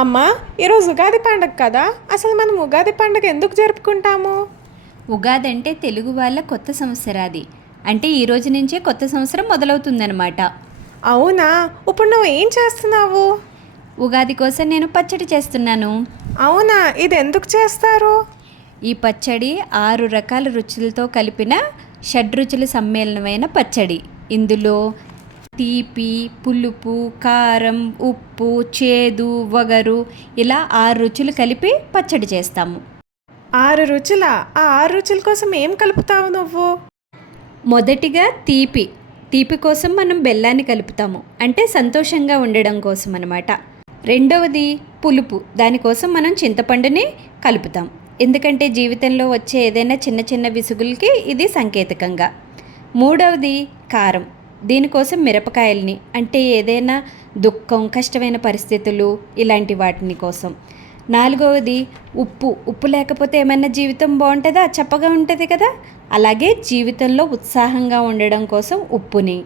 అమ్మా, ఈరోజు ఉగాది పండుగ కదా. అసలు మనం ఉగాది పండుగ ఎందుకు జరుపుకుంటాము? ఉగాది అంటే తెలుగు వాళ్ళ కొత్త సంవత్సరాది. అంటే ఈ రోజు నుంచే కొత్త సంవత్సరం మొదలవుతుందన్నమాట. అవునా? ఇప్పుడు నువ్వు ఏం చేస్తున్నావు? ఉగాది కోసం నేను పచ్చడి చేస్తున్నాను. అవునా, ఇది ఎందుకు చేస్తారు? ఈ పచ్చడి 6 రకాల రుచులతో కలిపిన షడ్రుచుల సమ్మేళనమైన పచ్చడి. ఇందులో తీపి, పులుపు, కారం, ఉప్పు, చేదు, వగరు ఇలా 6 రుచులు కలిపి పచ్చడి చేస్తాము. 6 రుచులా? ఆ 6 రుచుల కోసం ఏం కలుపుతావు నువ్వు? మొదటిగా తీపి. తీపి కోసం మనం బెల్లాన్ని కలుపుతాము, అంటే సంతోషంగా ఉండడం కోసం అన్నమాట. రెండవది పులుపు. దానికోసం మనం చింతపండుని కలుపుతాం, ఎందుకంటే జీవితంలో వచ్చే ఏదైనా చిన్న చిన్న విసుగులకి ఇది సంకేతకంగా. మూడవది కారం. దీనికోసం మిరపకాయల్ని, అంటే ఏదైనా దుఃఖం, కష్టమైన పరిస్థితులు ఇలాంటి వాటిని కోసం. నాలుగవది ఉప్పు. ఉప్పు లేకపోతే ఏమైనా జీవితం బాగుంటుందా? చప్పగా ఉంటుంది కదా. అలాగే జీవితంలో ఉత్సాహంగా ఉండడం కోసం ఉప్పుని.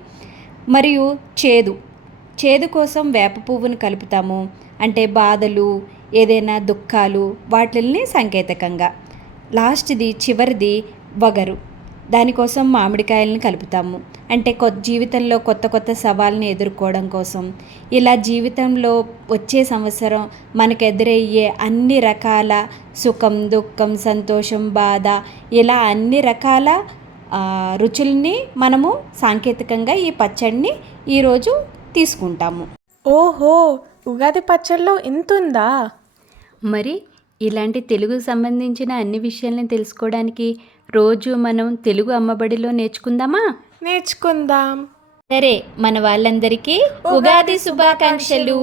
మరియు చేదు. చేదు కోసం వేప పువ్వును కలుపుతాము, అంటే బాధలు, ఏదైనా దుఃఖాలు వాటిల్ని సంకేతకంగా. లాస్ట్ది చివరిది వగరు. దానికోసం మామిడికాయలను కలుపుతాము, అంటే జీవితంలో కొత్త కొత్త సవాళ్ళని ఎదుర్కోవడం కోసం. ఇలా జీవితంలో వచ్చే సంవత్సరం మనకు ఎదురయ్యే అన్ని రకాల సుఖం, దుఃఖం, సంతోషం, బాధ ఇలా అన్ని రకాల రుచుల్ని మనము సాంకేతికంగా ఈ పచ్చడిని ఈరోజు తీసుకుంటాము. ఓహో, ఉగాది పచ్చడిలో ఇంతుందా? మరి ఇలాంటి తెలుగుకు సంబంధించిన అన్ని విషయాలను తెలుసుకోవడానికి రోజు మనం తెలుగు అమ్మబడిలో నేర్చుకుందామా? నేర్చుకుందాం. సరే, మన వాళ్ళందరికీ ఉగాది శుభాకాంక్షలు.